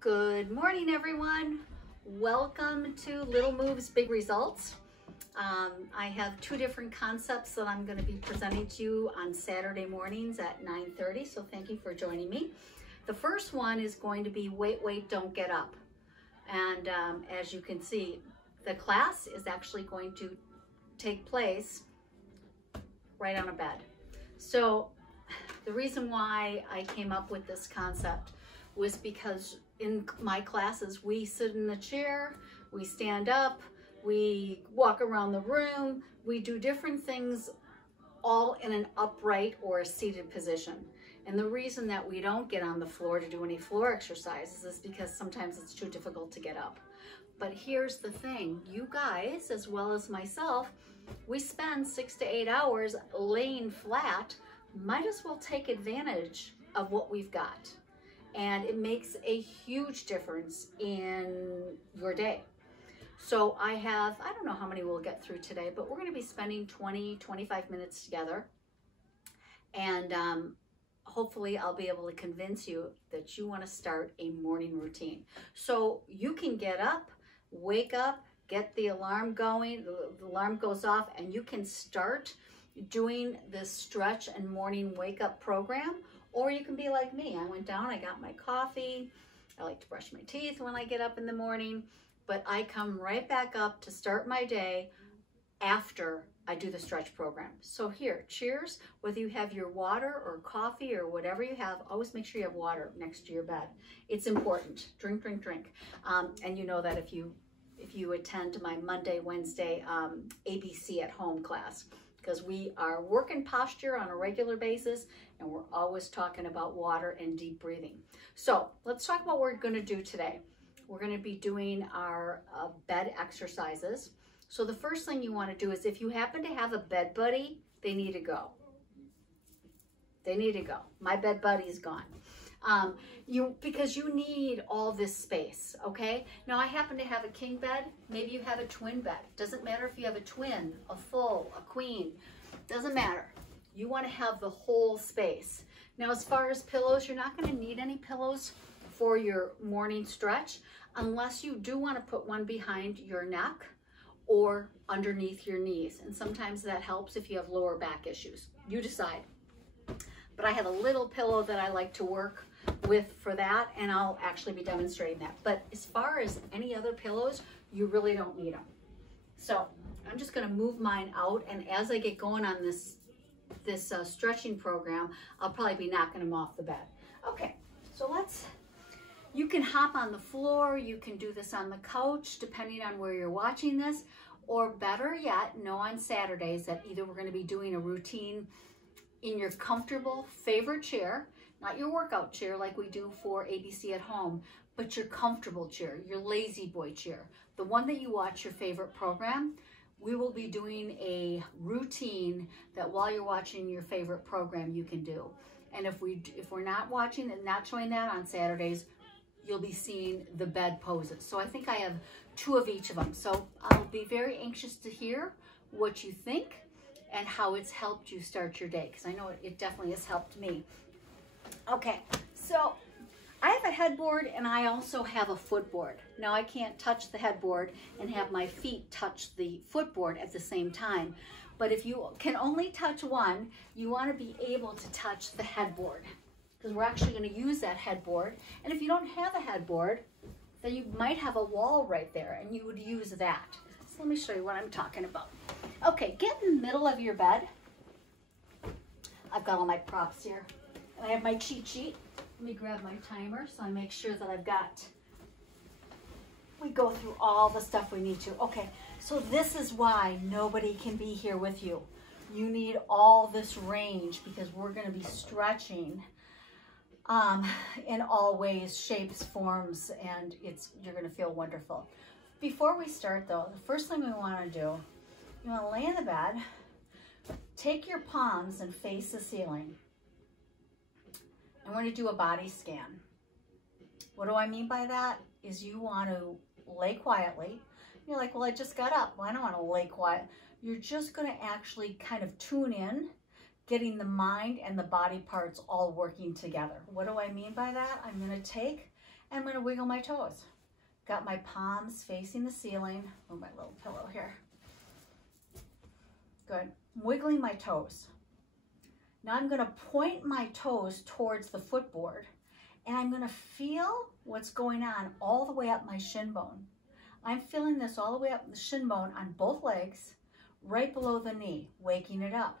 Good morning, everyone. Welcome to Little Moves, Big Results. I have two different concepts that I'm going to be presenting to you on Saturday mornings at 9:30, so thank you for joining me. The first one is going to be wait, wait, don't get up. And as you can see, the class is actually going to take place right on a bed. So the reason why I came up with this concept was because in my classes, we sit in the chair, we stand up, we walk around the room, we do different things all in an upright or a seated position. And the reason that we don't get on the floor to do any floor exercises is because sometimes it's too difficult to get up. But here's the thing, you guys, as well as myself, we spend 6 to 8 hours laying flat. Might as well take advantage of what we've got. And it makes a huge difference in your day. So I don't know how many we'll get through today, but we're going to be spending 20-25 minutes together. And hopefully I'll be able to convince you that you want to start a morning routine. So you can get up, wake up, get the alarm going, the alarm goes off, and you can start doing this stretch and morning wake up program. Or you can be like me. I went down, I got my coffee. I like to brush my teeth when I get up in the morning, but I come right back up to start my day after I do the stretch program. So here, cheers. Whether you have your water or coffee or whatever you have, always make sure you have water next to your bed. It's important. Drink, drink, drink. And you know that if you attend my Monday, Wednesday ABC at home class, because we are working posture on a regular basis and we're always talking about water and deep breathing. So let's talk about what we're going to do today. We're going to be doing our bed exercises. So the first thing you want to do is, if you happen to have a bed buddy, they need to go. They need to go. My bed buddy is gone. Because you need all this space, okay? Now I happen to have a king bed. Maybe you have a twin bed. Doesn't matter if you have a twin, a full, a queen. Doesn't matter. You want to have the whole space. Now as far as pillows, you're not going to need any pillows for your morning stretch unless you do want to put one behind your neck or underneath your knees. And sometimes that helps if you have lower back issues. You decide. But I have a little pillow that I like to work with for that, and I'll actually be demonstrating that. But as far as any other pillows, you really don't need them. So I'm just going to move mine out, and as I get going on this stretching program, I'll probably be knocking them off the bed. Okay, so you can hop on the floor, you can do this on the couch, depending on where you're watching this, or better yet, know on Saturdays that either we're going to be doing a routine in your comfortable favorite chair, not your workout chair like we do for ABC at home, but your comfortable chair, your lazy boy chair, the one that you watch your favorite program. We will be doing a routine that while you're watching your favorite program, you can do. And if we're not watching and not showing that on Saturdays, you'll be seeing the bed poses. So I think I have 2 of each of them. So I'll be very anxious to hear what you think and how it's helped you start your day, because I know it definitely has helped me. Okay, so I have a headboard and I also have a footboard. Now I can't touch the headboard and have my feet touch the footboard at the same time, but if you can only touch one, you want to be able to touch the headboard, because we're actually going to use that headboard. And if you don't have a headboard, then you might have a wall right there and you would use that. So let me show you what I'm talking about. Okay, get in the middle of your bed. I've got all my props here. And I have my cheat sheet. Let me grab my timer so I make sure that we go through all the stuff we need to. Okay, so this is why nobody can be here with you. You need all this range because we're going to be stretching in all ways, shapes, forms, and you're going to feel wonderful. Before we start though, the first thing we want to do, you want to lay in the bed, take your palms and face the ceiling. And we're going to do a body scan. What do I mean by that? Is you want to lay quietly. You're like, well, I just got up. Well, I don't want to lay quiet. You're just going to actually kind of tune in, getting the mind and the body parts all working together. What do I mean by that? I'm going to take And I'm going to wiggle my toes. Got my palms facing the ceiling. Move my little pillow here. Good. I'm wiggling my toes. Now I'm going to point my toes towards the footboard, and I'm going to feel what's going on all the way up my shin bone. I'm feeling this all the way up the shin bone on both legs, right below the knee, waking it up.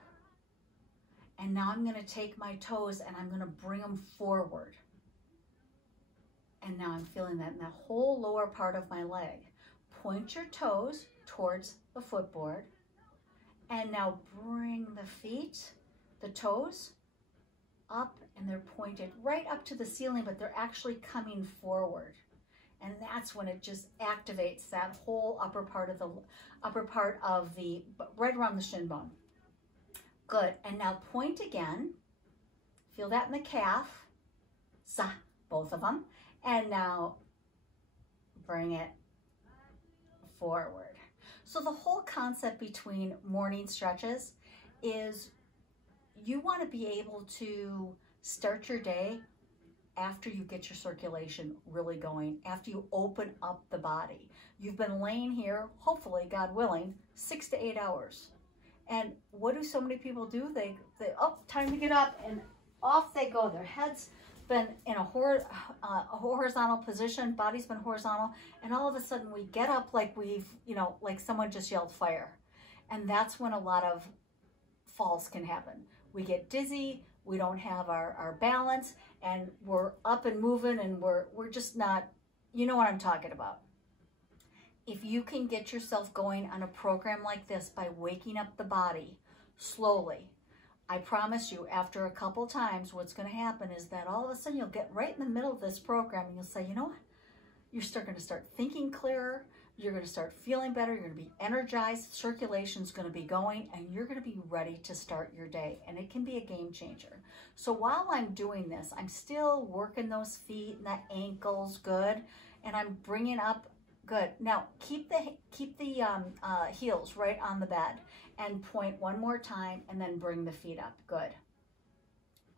And now I'm going to take my toes and I'm going to bring them forward. And now I'm feeling that in the whole lower part of my leg. Point your toes towards the footboard. And now bring the feet, the toes, up, and they're pointed right up to the ceiling, but they're actually coming forward. And that's when it just activates that whole upper part of the right around the shin bone. Good. And now point again. Feel that in the calf. Sa, both of them. And now bring it forward. So the whole concept between morning stretches is you want to be able to start your day after you get your circulation really going, after you open up the body. You've been laying here, hopefully, God willing, 6 to 8 hours. And what do so many people do? They oh, time to get up, and off they go. Their head's been in a horizontal position, body's been horizontal, and all of a sudden we get up like we've, like someone just yelled fire. And that's when a lot of falls can happen. We get dizzy, we don't have our balance, and we're up and moving, and we're just not, you know what I'm talking about. If you can get yourself going on a program like this by waking up the body slowly, I promise you, after a couple times, what's going to happen is that all of a sudden you'll get right in the middle of this program and you'll say, you know what? You're going to start thinking clearer. You're going to start feeling better. You're going to be energized. Circulation's going to be going, and you're going to be ready to start your day. And it can be a game changer. So while I'm doing this, I'm still working those feet and the ankles good, and I'm bringing up good. Now keep the heels right on the bed and point one more time, and then bring the feet up. Good.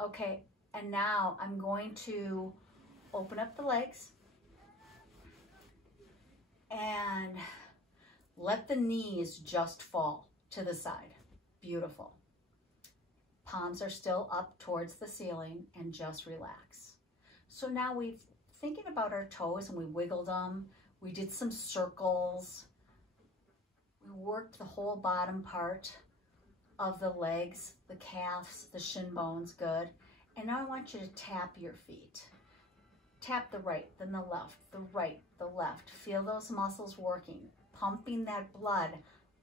Okay, and now I'm going to open up the legs and let the knees just fall to the side. Beautiful. Palms are still up towards the ceiling, and just relax. So now we've thinking about our toes, and we wiggled them. We did some circles. We worked the whole bottom part of the legs, the calves, the shin bones, good. And now I want you to tap your feet. Tap the right, then the left, the right, the left. Feel those muscles working, pumping that blood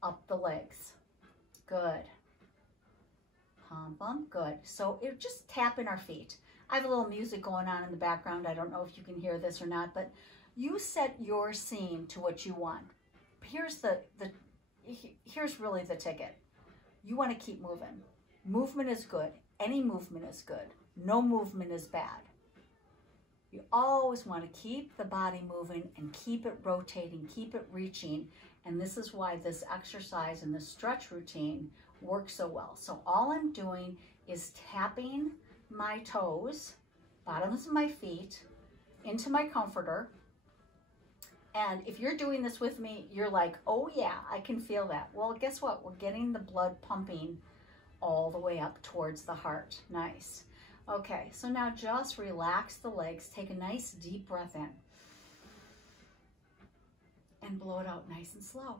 up the legs. Good. Pump them, good. So it's just tapping our feet. I have a little music going on in the background. I don't know if you can hear this or not, but you set your scene to what you want. Here's here's really the ticket. You want to keep moving. Movement is good. Any movement is good. No movement is bad. You always want to keep the body moving and keep it rotating, keep it reaching. And this is why this exercise and this stretch routine works so well. So all I'm doing is tapping my toes, bottoms of my feet, into my comforter. And if you're doing this with me, you're like, oh yeah, I can feel that. Well, guess what? We're getting the blood pumping all the way up towards the heart. Nice. Okay, so now just relax the legs. Take a nice deep breath in. And blow it out nice and slow.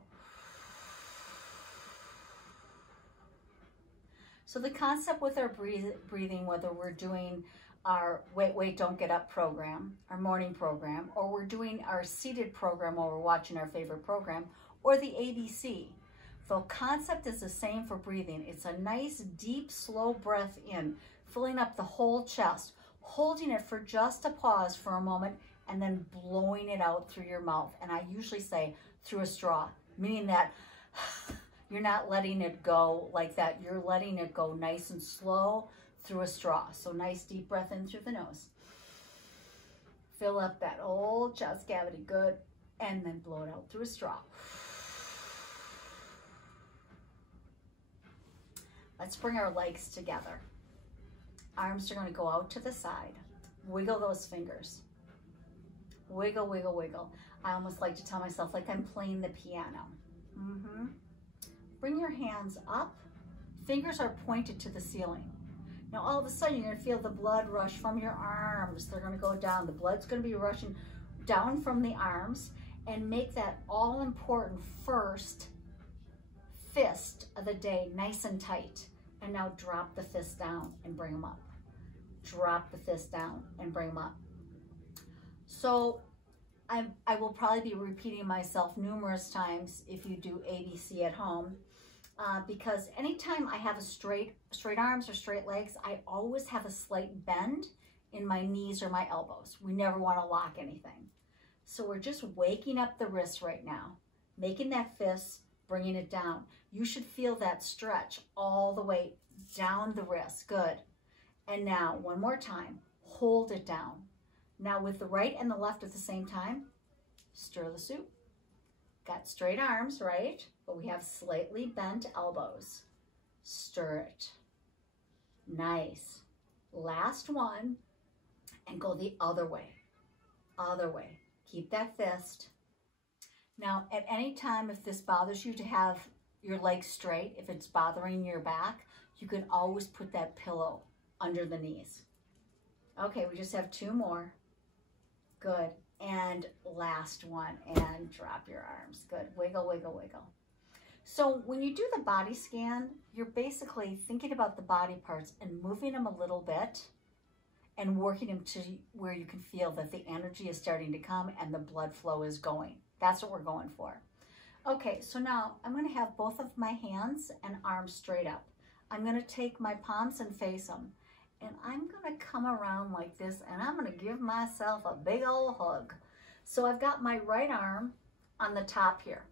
So the concept with our breathing, whether we're doing our Wait, Don't Get Up program, our morning program, or we're doing our seated program while we're watching our favorite program, or the ABC. The concept is the same for breathing. It's a nice, deep, slow breath in, filling up the whole chest, holding it for just a pause for a moment, and then blowing it out through your mouth. And I usually say through a straw, meaning that you're not letting it go like that. You're letting it go nice and slow through a straw. So nice deep breath in through the nose. Fill up that old chest cavity, good, and then blow it out through a straw. Let's bring our legs together. Arms are going to go out to the side. Wiggle those fingers. Wiggle, wiggle, wiggle. I almost like to tell myself like I'm playing the piano. Bring your hands up. Fingers are pointed to the ceiling. Now all of a sudden you're going to feel the blood rush from your arms. They're going to go down. The blood's going to be rushing down from the arms, and make that all important first fist of the day nice and tight. And now drop the fist down and bring them up. Drop the fist down and bring them up. So I will probably be repeating myself numerous times if you do ABC at home, because anytime I have a straight arms or straight legs, I always have a slight bend in my knees or my elbows. We never want to lock anything. So we're just waking up the wrist right now, making that fist, bringing it down. You should feel that stretch all the way down the wrist. Good. And now one more time, hold it down. Now with the right and the left at the same time, stir the soup. Got straight arms, right? But we have slightly bent elbows. Stir it. Nice. Last one, and go the other way. Other way. Keep that fist. Now, at any time, if this bothers you to have your legs straight, if it's bothering your back, you can always put that pillow under the knees. Okay, we just have two more. Good. And last one, and drop your arms. Good. Wiggle, wiggle, wiggle. So when you do the body scan, you're basically thinking about the body parts and moving them a little bit and working them to where you can feel that the energy is starting to come and the blood flow is going. That's what we're going for. Okay, so now I'm going to have both of my hands and arms straight up. I'm going to take my palms and face them. And I'm going to come around like this, and I'm going to give myself a big old hug. So I've got my right arm on the top here.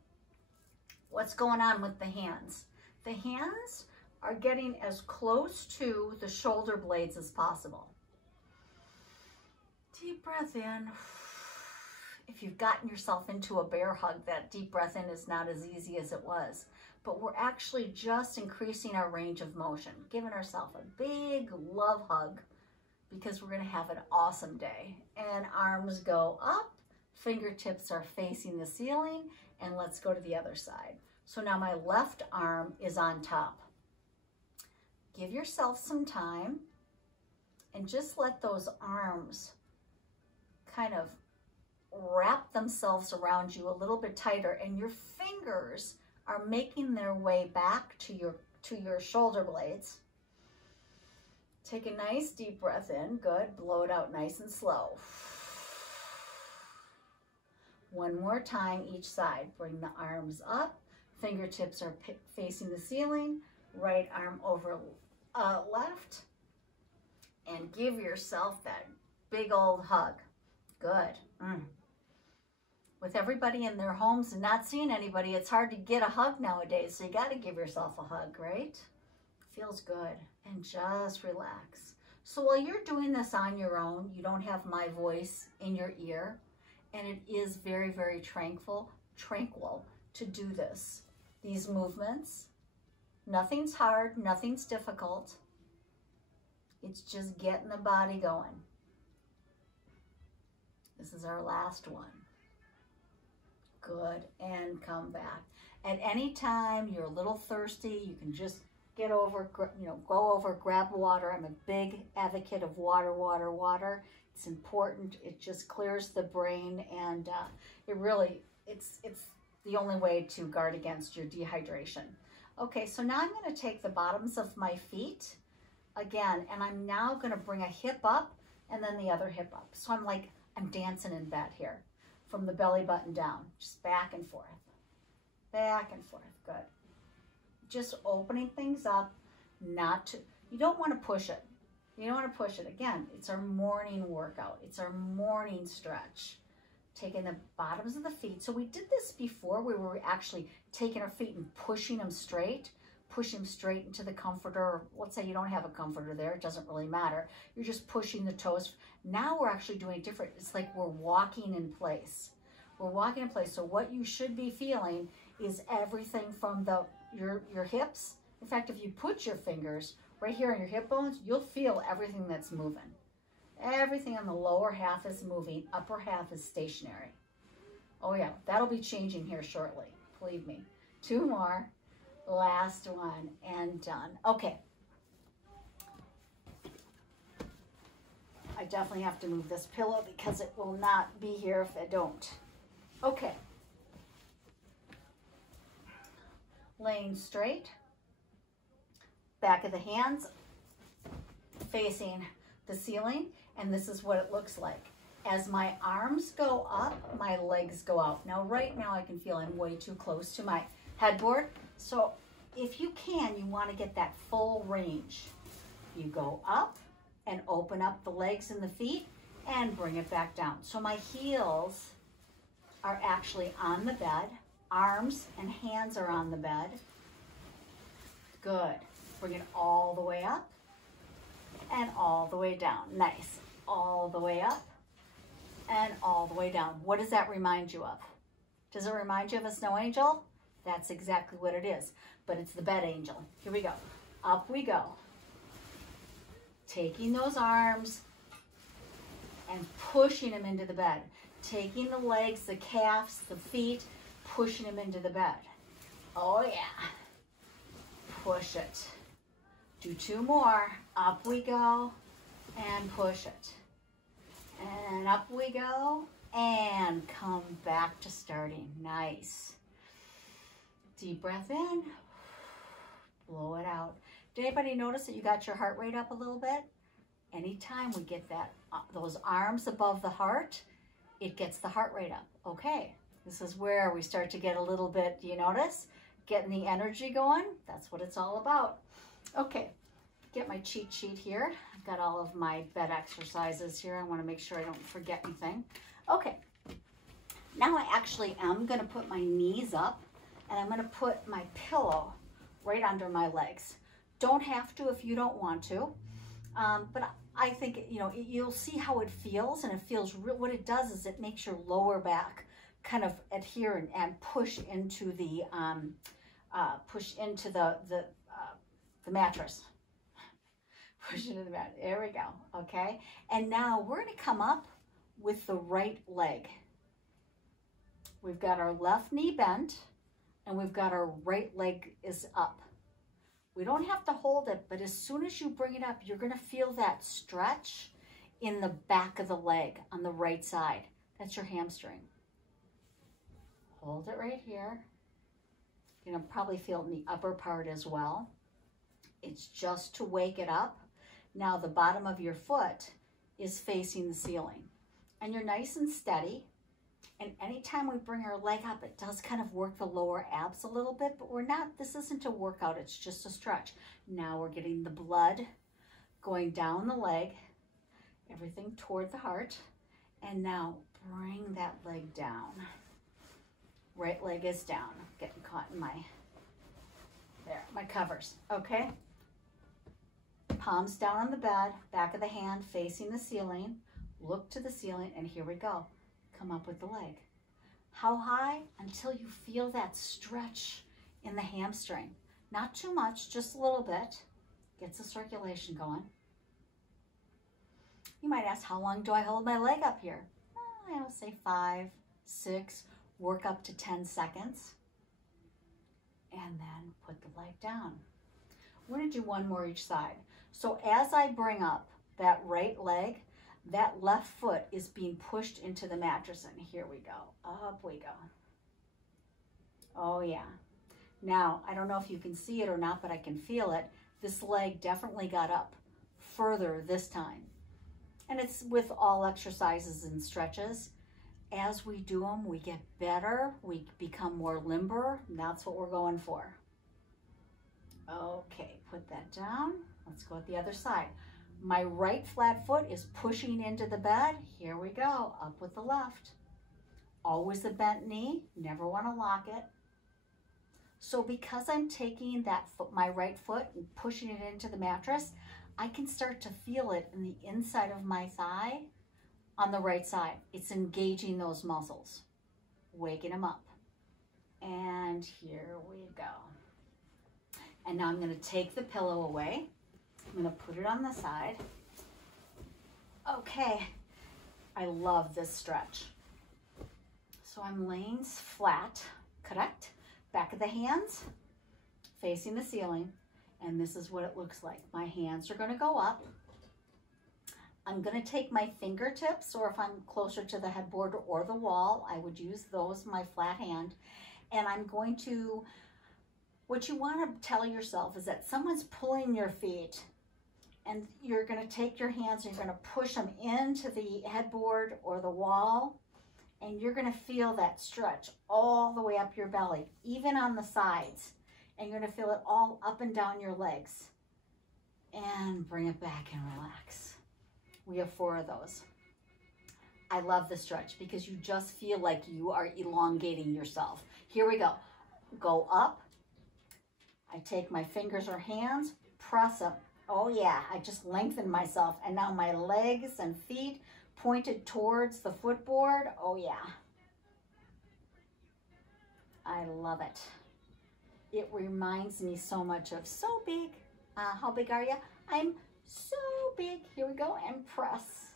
What's going on with the hands? The hands are getting as close to the shoulder blades as possible. Deep breath in. If you've gotten yourself into a bear hug, that deep breath in is not as easy as it was. But we're actually just increasing our range of motion, giving ourselves a big love hug, because we're going to have an awesome day. And arms go up, fingertips are facing the ceiling, and let's go to the other side. So now my left arm is on top. Give yourself some time and just let those arms kind of wrap themselves around you a little bit tighter, and your fingers are making their way back to your shoulder blades. Take a nice deep breath in. Good. Blow it out nice and slow. One more time each side. Bring the arms up. Fingertips are facing the ceiling. Right arm over left. And give yourself that big old hug. Good. With everybody in their homes and not seeing anybody, it's hard to get a hug nowadays. So you got to give yourself a hug, right? Feels good. And just relax. So while you're doing this on your own, you don't have my voice in your ear. And it is very, very tranquil to do this. These movements, nothing's hard, nothing's difficult. It's just getting the body going. This is our last one. Good, and come back. At any time you're a little thirsty, you can just get over, go over, grab water. I'm a big advocate of water, water, water. It's important. It just clears the brain, and it's the only way to guard against your dehydration. Okay, so now I'm going to take the bottoms of my feet again, and I'm now going to bring a hip up and then the other hip up. So I'm dancing in bed here. From the belly button down, just back and forth, good. Just opening things up, you don't want to push it. You don't want to push it. Again, it's our morning workout. It's our morning stretch. Taking the bottoms of the feet. So we did this before, where we were actually taking our feet and pushing them straight into the comforter. Let's say you don't have a comforter there, it doesn't really matter. You're just pushing the toes. Now we're actually doing it different. It's like we're walking in place. We're walking in place. So what you should be feeling is everything from your hips. In fact, if you put your fingers right here on your hip bones, you'll feel everything that's moving. Everything on the lower half is moving, upper half is stationary. Oh yeah, that'll be changing here shortly, believe me. 2 more, last one, and done. Okay. I definitely have to move this pillow because it will not be here if I don't. Okay. Laying straight, back of the hands facing the ceiling, and this is what it looks like. As my arms go up, my legs go out. Now, right now I can feel I'm way too close to my headboard. So if you can, you want to get that full range. You go up and open up the legs and the feet and bring it back down. So my heels are actually on the bed. Arms and hands are on the bed. Good. Bring it all the way up and all the way down. Nice. All the way up and all the way down. What does that remind you of? Does it remind you of a snow angel? That's exactly what it is, but it's the bed angel. Here we go. Up we go. Taking those arms and pushing them into the bed. Taking the legs, the calves, the feet, pushing them into the bed. Oh yeah. Push it. Do 2 more. Up we go and push it. And up we go and come back to starting. Nice. Deep breath in. Blow it out. Did anybody notice that you got your heart rate up a little bit? Anytime we get that those arms above the heart, it gets the heart rate up. Okay, this is where we start to get a little bit, do you notice? Getting the energy going. That's what it's all about. Okay, get my cheat sheet here. I've got all of my bed exercises here. I want to make sure I don't forget anything. Okay, now I actually am going to put my knees up and I'm going to put my pillow right under my legs. Don't have to if you don't want to, but I think, you know, you'll see how it feels, and it feels real. What it does is it makes your lower back kind of adhere and push into the mattress. Push into the mat. There we go. Okay, and now we're going to come up with the right leg. We've got our left knee bent, and we've got our right leg is up. We don't have to hold it, but as soon as you bring it up, you're going to feel that stretch in the back of the leg on the right side. That's your hamstring. Hold it right here. You're going to probably feel it in the upper part as well. It's just to wake it up. Now the bottom of your foot is facing the ceiling, and you're nice and steady. And anytime we bring our leg up, it does kind of work the lower abs a little bit, but we're not, this isn't a workout, it's just a stretch. Now we're getting the blood going down the leg, everything toward the heart. And now bring that leg down. Right leg is down. I'm getting caught in my covers, okay? Palms down on the bed, back of the hand facing the ceiling. Look to the ceiling, and here we go. Come up with the leg. How high? Until you feel that stretch in the hamstring. Not too much, just a little bit. Gets the circulation going. You might ask, how long do I hold my leg up here? I would say 5, 6, work up to 10 seconds. And then put the leg down. We're going to do 1 more each side. So as I bring up that right leg, that left foot is being pushed into the mattress, and here we go. Up we go. Oh yeah. Now, I don't know if you can see it or not, but I can feel it. This leg definitely got up further this time. And it's with all exercises and stretches. As we do them, we get better. We become more limber. And that's what we're going for. Okay, put that down. Let's go with the other side. My right flat foot is pushing into the bed. Here we go, up with the left. Always a bent knee, never want to lock it. So because I'm taking that foot, my right foot, and pushing it into the mattress, I can start to feel it in the inside of my thigh on the right side. It's engaging those muscles, waking them up. And here we go. And now I'm going to take the pillow away. I'm going to put it on the side. Okay, I love this stretch. So I'm laying flat, correct? Back of the hands facing the ceiling, and this is what it looks like. My hands are gonna go up. I'm gonna take my fingertips, or if I'm closer to the headboard or the wall, I would use those, my flat hand, and I'm going to, what you wanna tell yourself is that someone's pulling your feet, and you're gonna take your hands and you're gonna push them into the headboard or the wall, and you're gonna feel that stretch all the way up your belly, even on the sides, and you're gonna feel it all up and down your legs. And bring it back and relax. We have 4 of those. I love the stretch because you just feel like you are elongating yourself. Here we go. Go up. I take my fingers or hands, press them. Oh yeah, I just lengthened myself, and now my legs and feet pointed towards the footboard. Oh yeah. I love it. It reminds me so much of so big. How big are you? I'm so big. Here we go, and press.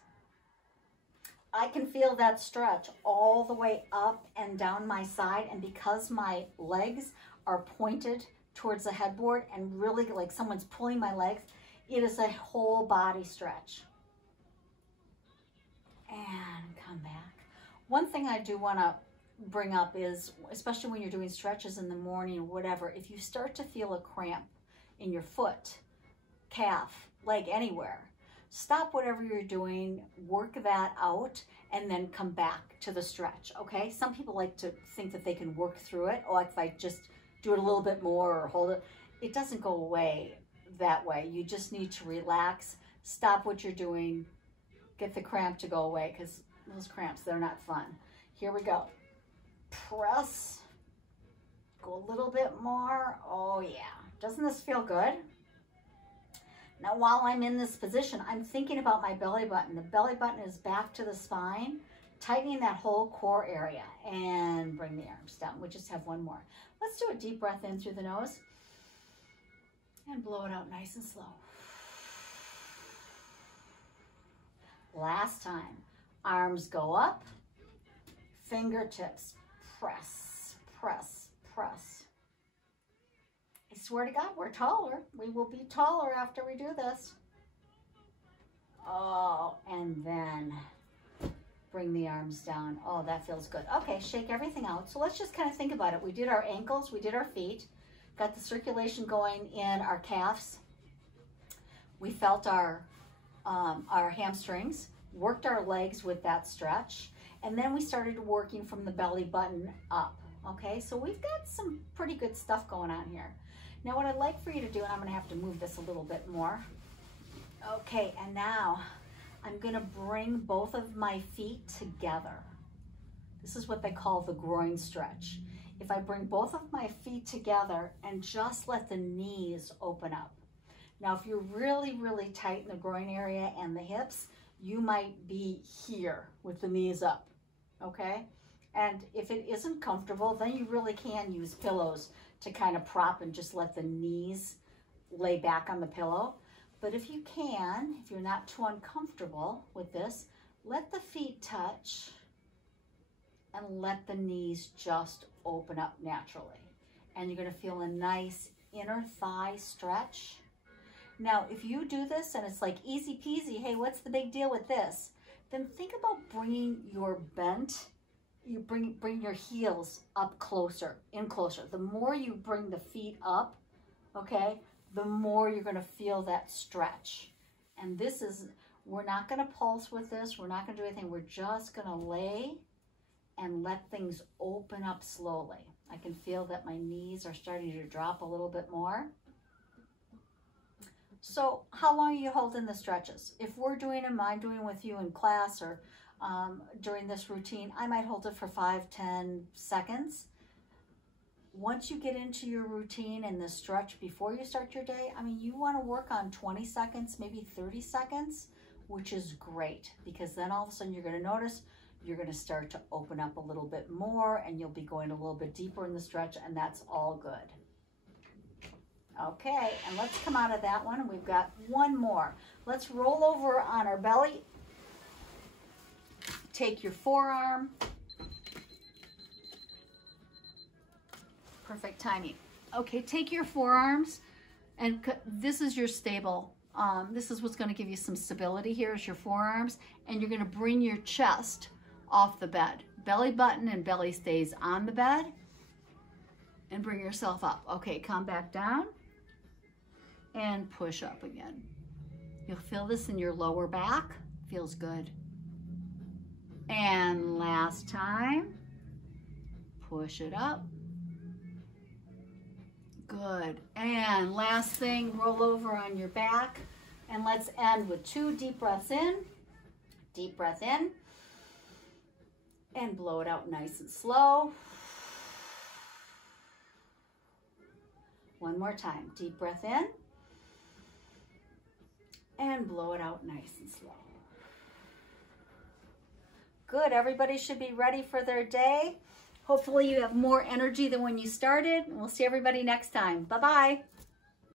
I can feel that stretch all the way up and down my side, and because my legs are pointed towards the headboard and really like someone's pulling my legs, it is a whole body stretch. And come back. One thing I do want to bring up is, especially when you're doing stretches in the morning or whatever, if you start to feel a cramp in your foot, calf, leg, anywhere, stop whatever you're doing, work that out, and then come back to the stretch, okay? Some people like to think that they can work through it. Oh, if I just do it a little bit more or hold it, it doesn't go away that way. You just need to relax, stop what you're doing, get the cramp to go away, because those cramps, they're not fun. Here we go. Press. Go a little bit more. Oh yeah. Doesn't this feel good? Now while I'm in this position, I'm thinking about my belly button. The belly button is back to the spine, tightening that whole core area, and bring the arms down. We just have one more. Let's do a deep breath in through the nose and blow it out nice and slow. Last time. Arms go up, fingertips, press, press, press. I swear to God, we're taller. We will be taller after we do this. Oh, and then bring the arms down. Oh, that feels good. Okay, shake everything out. So let's just kind of think about it. We did our ankles, we did our feet, got the circulation going in our calves. We felt our hamstrings, worked our legs with that stretch, and then we started working from the belly button up. Okay, so we've got some pretty good stuff going on here. Now what I'd like for you to do, and I'm gonna have to move this a little bit more. Okay, and now I'm gonna bring both of my feet together. This is what they call the groin stretch. If I bring both of my feet together and just let the knees open up. Now, if you're really, really tight in the groin area and the hips, you might be here with the knees up, okay? And if it isn't comfortable, then you really can use pillows to kind of prop and just let the knees lay back on the pillow. But if you can, if you're not too uncomfortable with this, let the feet touch and let the knees just open up naturally. And you're gonna feel a nice inner thigh stretch. Now, if you do this and it's like easy peasy, hey, what's the big deal with this? Then think about bringing your bent, you bring your heels up closer, in closer. The more you bring the feet up, okay, the more you're gonna feel that stretch. And this is, we're not gonna pulse with this, we're not gonna do anything, we're just gonna lay and let things open up slowly. I can feel that my knees are starting to drop a little bit more. So how long are you holding the stretches? If we're doing them, I'm doing with you in class or during this routine, I might hold it for 5-10 seconds. Once you get into your routine and the stretch before you start your day, I mean, you want to work on 20 seconds, maybe 30 seconds, which is great, because then all of a sudden you're going to notice you're going to start to open up a little bit more and you'll be going a little bit deeper in the stretch, and that's all good. Okay, and let's come out of that one. We've got one more. Let's roll over on our belly take your forearm. Perfect timing. Okay, take your forearms, and this is your stable. This is what's going to give you some stability here is your forearms, and you're going to bring your chest off the bed. Belly button and belly stays on the bed, and bring yourself up. Okay, come back down and push up again. You'll feel this in your lower back. Feels good. And last time, push it up. Good. And last thing, roll over on your back. And let's end with 2 deep breaths in. Deep breath in. And blow it out nice and slow. One more time. Deep breath in. And blow it out nice and slow. Good. Everybody should be ready for their day. Hopefully you have more energy than when you started. And we'll see everybody next time. Bye-bye.